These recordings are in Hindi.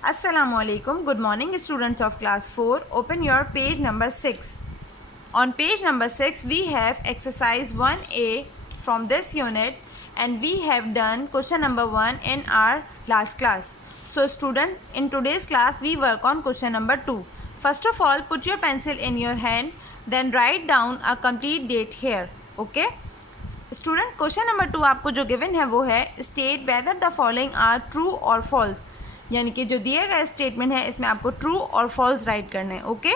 Assalamualaikum. Good morning, students of class 4. Open your page number 6. On page number 6, we have exercise 1A from this unit, and we have done question number 1 in our last class. So student, in today's class, we work on question number 2. First of all, put your pencil in your hand, then write down a complete date here. Okay? Student, question number 2 आपको जो given है वो है state whether the following are true or false. यानी कि जो दिया गया स्टेटमेंट है इसमें आपको ट्रू और फॉल्स राइट करना है. ओके,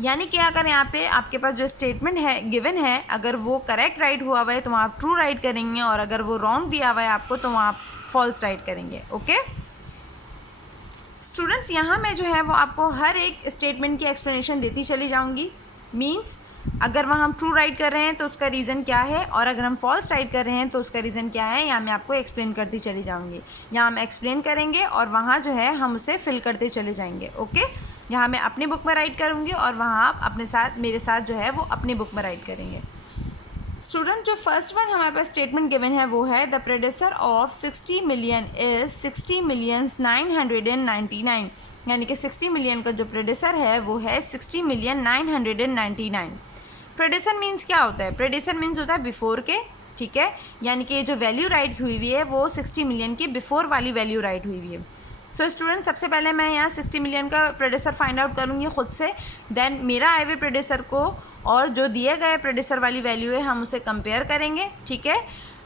यानी कि अगर यहाँ पे आपके पास जो स्टेटमेंट है गिवन है, अगर वो करेक्ट राइट हुआ हुआ है तो वहाँ आप ट्रू राइट करेंगे, और अगर वो रॉन्ग दिया हुआ है आपको तो वहाँ आप फॉल्स राइट करेंगे. ओके स्टूडेंट्स, यहाँ मैं जो है वो आपको हर एक स्टेटमेंट की एक्सप्लेनेशन देती चली जाऊँगी. मीन्स अगर वहाँ हम ट्रू राइट कर रहे हैं तो उसका रीज़न क्या है, और अगर हम फॉल्स राइट कर रहे हैं तो उसका रीज़न क्या है, यहाँ मैं आपको एक्सप्लेन करती चली जाऊँगी. यहाँ हम एक्सप्लेन करेंगे और वहाँ जो है हम उसे फिल करते चले जाएंगे. ओके, यहाँ मैं अपनी बुक में राइट करूँगी और वहाँ आप अपने साथ मेरे साथ जो है वो अपनी बुक में राइट करेंगे. स्टूडेंट, जो फर्स्ट वन हमारे पास स्टेटमेंट गिवन है वो है the predecessor of 60 million is 60,999. यानी कि 60 मिलियन का जो प्रेडेसर है वो है 60,999. प्रेडेसर मीन्स क्या होता है? प्रेडेसर मीन्स होता है बिफोर के. ठीक है, यानी कि जो वैल्यू राइट हुई हुई है वो 60 मिलियन की बिफोर वाली वैल्यू राइट हुई हुई है. सो स्टूडेंट, सबसे पहले मैं यहाँ 60 मिलियन का प्रेडेसर फाइंड आउट करूँगी खुद से. देन मेरा आए हुए प्रेडेसर को और जो दिए गए प्रेडेसर वाली वैल्यू है हम उसे कंपेयर करेंगे. ठीक है,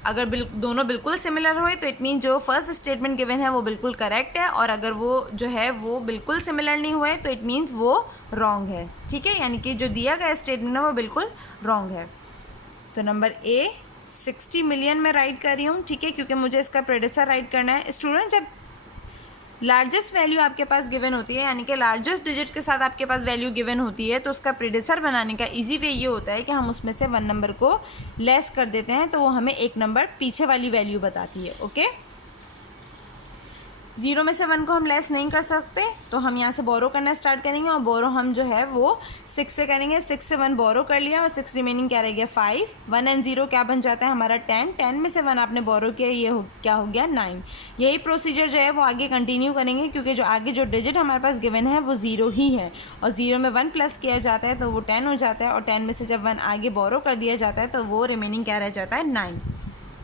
अगर दोनों बिल्कुल सिमिलर हुए तो इट मीन जो फर्स्ट स्टेटमेंट गिवन है वो बिल्कुल करेक्ट है, और अगर वो जो है वो बिल्कुल सिमिलर नहीं हुए तो इट मीन्स वो रॉन्ग है. ठीक है, यानी कि जो दिया गया स्टेटमेंट है वो बिल्कुल रॉन्ग है. तो नंबर ए 60 मिलियन में राइट कर रही हूँ. ठीक है, क्योंकि मुझे इसका प्रेडेसर राइट करना है. स्टूडेंट, जब लार्जेस्ट वैल्यू आपके पास गिवन होती है, यानी कि लार्जेस्ट डिजिट के साथ आपके पास वैल्यू गिवन होती है, तो उसका प्रेडेसर बनाने का इजी वे ये होता है कि हम उसमें से 1 नंबर को लेस कर देते हैं, तो वो हमें 1 नंबर पीछे वाली वैल्यू बताती है. ओके, 0 में से 1 को हम लेस नहीं कर सकते, तो हम यहाँ से बोरो करना स्टार्ट करेंगे, और बोरो हम जो है वो 6 से करेंगे. 6 से 1 बोरो कर लिया और 6 रिमेनिंग क्या रह गया 5. 1 एंड 0 क्या बन जाता है हमारा 10. 10 में से 1 आपने बोरो किया, ये क्या हो गया 9. यही प्रोसीजर जो है वो आगे कंटिन्यू करेंगे, क्योंकि जो आगे जो डिजिट हमारे पास गिवन है वो 0 ही है, और 0 में 1 प्लस किया जाता है तो वो 10 हो जाता है, और 10 में से जब 1 आगे बोरो कर दिया जाता है तो वो रिमेनिंग क्या रह जाता है 9.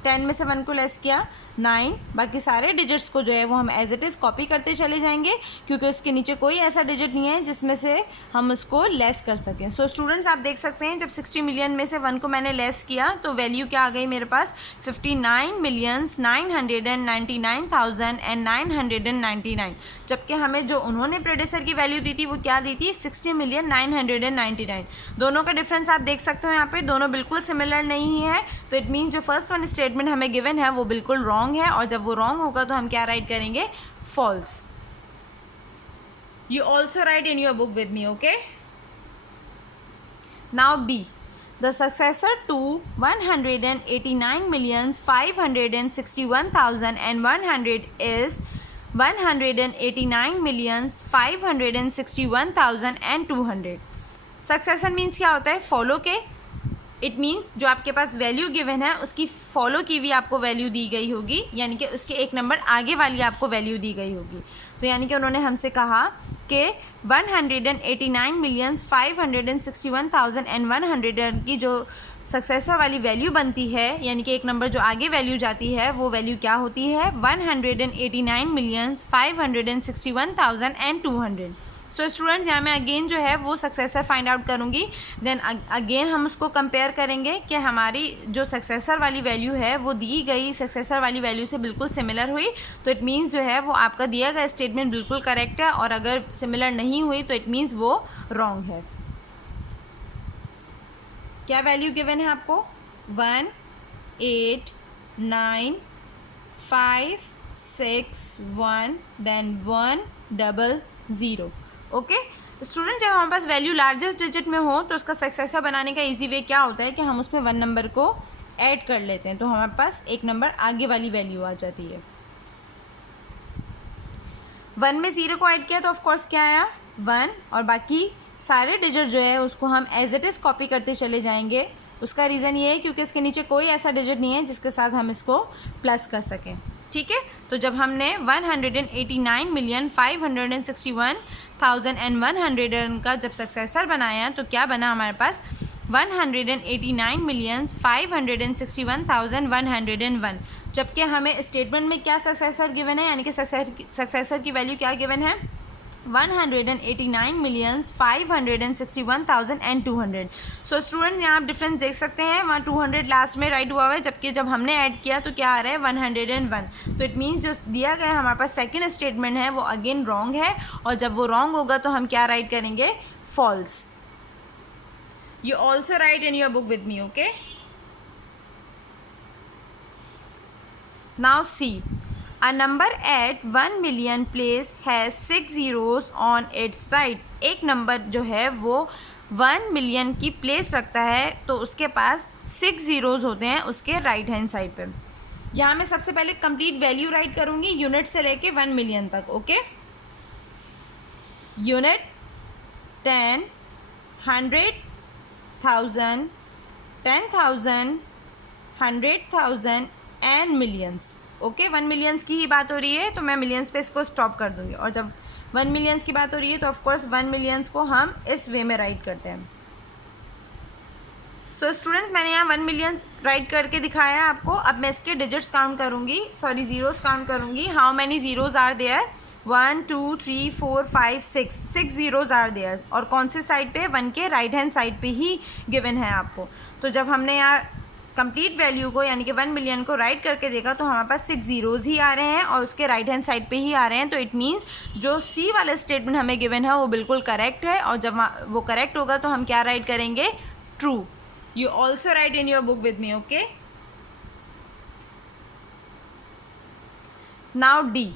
10 में से 1 को लेस किया 9. बाकी सारे डिजिट्स को जो है वो हम एज इट इज़ कॉपी करते चले जाएंगे, क्योंकि उसके नीचे कोई ऐसा डिजिट नहीं है जिसमें से हम उसको लेस कर सकें. सो स्टूडेंट्स, आप देख सकते हैं जब 60 मिलियन में से 1 को मैंने लेस किया तो वैल्यू क्या आ गई मेरे पास 59,999,999. जबकि हमें जो उन्होंने प्रेडेसर की वैल्यू दी थी वो क्या दी थी 60,999,000. दोनों का डिफरेंस आप देख सकते हो यहाँ पे, दोनों बिल्कुल सिमिलर नहीं है. तो इट मीन जो फर्स्ट वन स्टेटमेंट हमें गिवन है वो बिल्कुल रॉन्ग है, और जब वो रॉन्ग होगा तो हम क्या राइट करेंगे false. You also write in your book with me. Okay, now be the successor to 189,561,100 is 189,561,200. Successor means क्या होता है? फॉलो के. इट मीन्स जो आपके पास वैल्यू गिवन है उसकी फॉलो की भी आपको वैल्यू दी गई होगी, यानी कि उसके 1 नंबर आगे वाली आपको वैल्यू दी गई होगी. तो यानी कि उन्होंने हमसे कहा कि 189,561,100 की जो सक्सेसर वाली वैल्यू बनती है, यानी कि 1 नंबर जो आगे वैल्यू जाती है वो वैल्यू क्या होती है 189,561,200. सो स्टूडेंट्स, यहाँ मैं अगेन जो है वो सक्सेसर फाइंड आउट करूँगी. देन अगेन हम उसको कंपेयर करेंगे कि हमारी जो सक्सेसर वाली वैल्यू है वो दी गई सक्सेसर वाली वैल्यू से बिल्कुल सिमिलर हुई, तो इट मीन्स जो है वो आपका दिया गया स्टेटमेंट बिल्कुल करेक्ट है, और अगर सिमिलर नहीं हुई तो इट मीन्स वो रॉन्ग है. क्या वैल्यू गिवन है आपको 189,561 देन 100. ओके स्टूडेंट, जब हमारे पास वैल्यू लार्जेस्ट डिजिट में हो तो उसका सक्सेसर बनाने का इजी वे क्या होता है कि हम उसमें 1 नंबर को ऐड कर लेते हैं, तो हमारे पास 1 नंबर आगे वाली वैल्यू आ जाती है. 1 में 0 को ऐड किया तो ऑफकोर्स क्या आया 1, और बाकी सारे डिजिट जो है उसको हम एज इट इज़ कॉपी करते चले जाएंगे. उसका रीज़न ये है क्योंकि इसके नीचे कोई ऐसा डिजिट नहीं है जिसके साथ हम इसको प्लस कर सकें. ठीक है, तो जब हमने 189,561,100 का जब सक्सेसर बनाया तो क्या बना हमारे पास 189,561,101, जबकि हमें स्टेटमेंट में क्या सक्सेसर गिवन है, यानी कि सक्सेसर की वैल्यू क्या गिवन है 189,561,200। सो स्टूडेंट्स यहाँ आप डिफरेंस देख सकते हैं, वहाँ 200 लास्ट में राइट हुआ है, जबकि जब हमने ऐड किया तो क्या आ रहा है 101। तो इट मीन्स जो दिया गया हमारे पास सेकंड स्टेटमेंट है वो अगेन रॉन्ग है, और जब वो रॉन्ग होगा तो हम क्या राइट करेंगे false. You also write in your book with me, okay. Now see, A number at 1 million place has 6 zeros on its right। एक नंबर जो है वो 1 मिलियन की प्लेस रखता है तो उसके पास 6 ज़ीरोज़ होते हैं उसके राइट हैंड साइड पे। यहाँ मैं सबसे पहले कंप्लीट वैल्यू राइट करूँगी यूनिट से लेके 1 मिलियन तक, okay. Unit 10, 100,000, 10,000, 100,000 and millions, okay. 1 millions की ही बात हो रही है तो मैं मिलियंस पे इसको स्टॉप कर दूंगी, और जब 1 मिलियंस की बात हो रही है तो ऑफकोर्स 1 मिलियंस को हम इस वे में राइट करते हैं। सो स्टूडेंट्स मैंने यहाँ 1 मिलियंस राइट करके दिखाया है आपको। अब मैं इसके डिजिट्स काउंट करूँगी, सॉरी ज़ीरोज़ काउंट करूँगी। How many zeros are there, 1 2 3 4 5 6 zeros are there, और कौन से साइड पे 1 के राइट हैंड साइड पे ही गिवन है आपको। तो जब हमने यहाँ कंप्लीट वैल्यू को यानी कि 1 मिलियन को राइट करके देखा तो हमारे पास 6 ज़ीरोज़ ही आ रहे हैं और उसके राइट हैंड साइड पे ही आ रहे हैं। तो इट मीन्स जो सी वाला स्टेटमेंट हमें गिवन है वो बिल्कुल करेक्ट है, और जब वो करेक्ट होगा तो हम क्या राइट करेंगे true. You also write in your book with me, okay. Now D,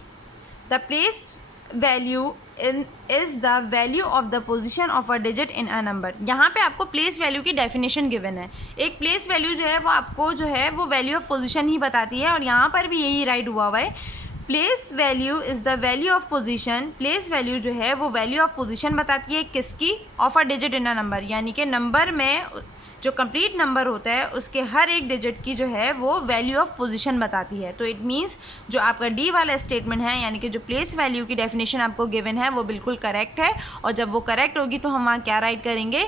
the place value is the value of the position of a digit in a number. यहाँ पे आपको प्लेस वैल्यू की डेफिनेशन गिवन है। एक प्लेस वैल्यू जो है वो आपको जो है वो वैल्यू ऑफ पोजीशन ही बताती है, और यहाँ पर भी यही राइट हुआ है। Place value is the value of position. Place value जो है वो वैल्यू ऑफ पोजीशन बताती है किसकी, of a digit in a number, यानी कि नंबर में जो कंप्लीट नंबर होता है उसके हर एक डिजिट की जो है वो वैल्यू ऑफ पोजीशन बताती है। तो इट मीन्स जो आपका डी वाला स्टेटमेंट है यानी कि जो प्लेस वैल्यू की डेफिनेशन आपको गिवन है वो बिल्कुल करेक्ट है, और जब वो करेक्ट होगी तो हम वहाँ क्या राइट करेंगे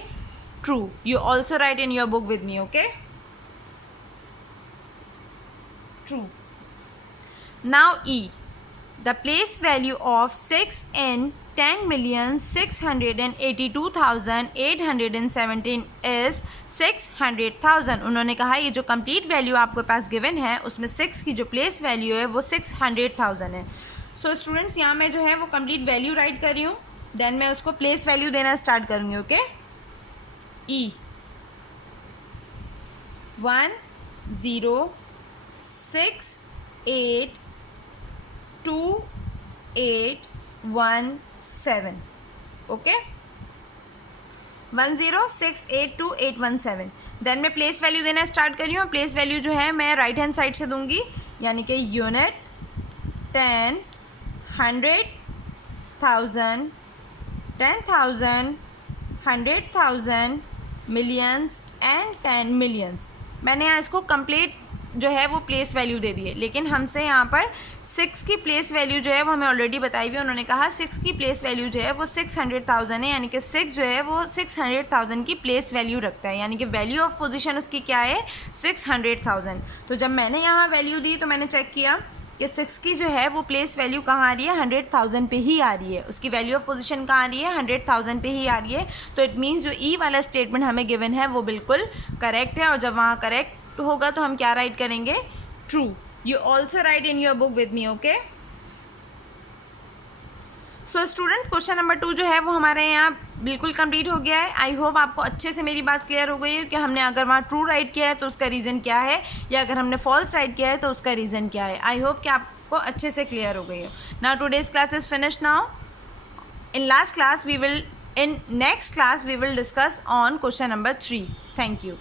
true. You also write in your book with me, okay. True. Now E, the place value of 6 in 10,682,817 is 600,000। उन्होंने कहा ये जो कंप्लीट वैल्यू आपके पास गिवन है उसमें 6 की जो प्लेस वैल्यू है वो 600,000 है। सो स्टूडेंट्स यहाँ मैं जो है वो कंप्लीट वैल्यू राइट कर रही हूँ, देन मैं उसको प्लेस वैल्यू देना स्टार्ट करूँगी, ओके। ई 10682817, ओके। 10682817। देन मैं प्लेस वैल्यू देना स्टार्ट कर रही हूँ। प्लेस वैल्यू जो है मैं राइट हैंड साइड से दूंगी, यानी कि यूनिट 10, 100,000, 10,000, 100,000, मिलियंस एंड 10 मिलियंस। मैंने यहाँ इसको कंप्लीट जो है वो प्लेस वैल्यू दे दी है, लेकिन हमसे यहाँ पर 6 की प्लेस वैल्यू जो है वो हमें ऑलरेडी बताई हुई है। उन्होंने कहा 6 की प्लेस वैल्यू जो है वो 600,000 है, यानी कि 6 जो है वो 600,000 की प्लेस वैल्यू रखता है, यानी कि वैल्यू ऑफ पोजीशन उसकी क्या है 600,000। तो जब मैंने यहाँ वैल्यू दी तो मैंने चेक किया कि 6 की जो है वो प्लेस वैल्यू कहाँ आ रही है 100,000 पे ही आ रही है, उसकी वैल्यू ऑफ पोजीशन कहाँ आ रही है 100,000 पे ही आ रही है। तो इट मीन्स जो ई वाला स्टेटमेंट हमें गिवन है वो बिल्कुल करेक्ट है, और जब वहाँ करेक्ट होगा तो हम क्या राइट करेंगे true. You also write in your book with me, okay. So students question number 2 जो है वो हमारे यहाँ बिल्कुल कंप्लीट हो गया है। आई होप आपको अच्छे से मेरी बात क्लियर हो गई है कि हमने अगर वहाँ ट्रू राइट किया है तो उसका रीज़न क्या है, या अगर हमने फॉल्स राइट किया है तो उसका रीज़न क्या है। आई होप कि आपको अच्छे से क्लियर हो गई है। Now today's class is finished now. In next class we will discuss on question number 3। Thank you.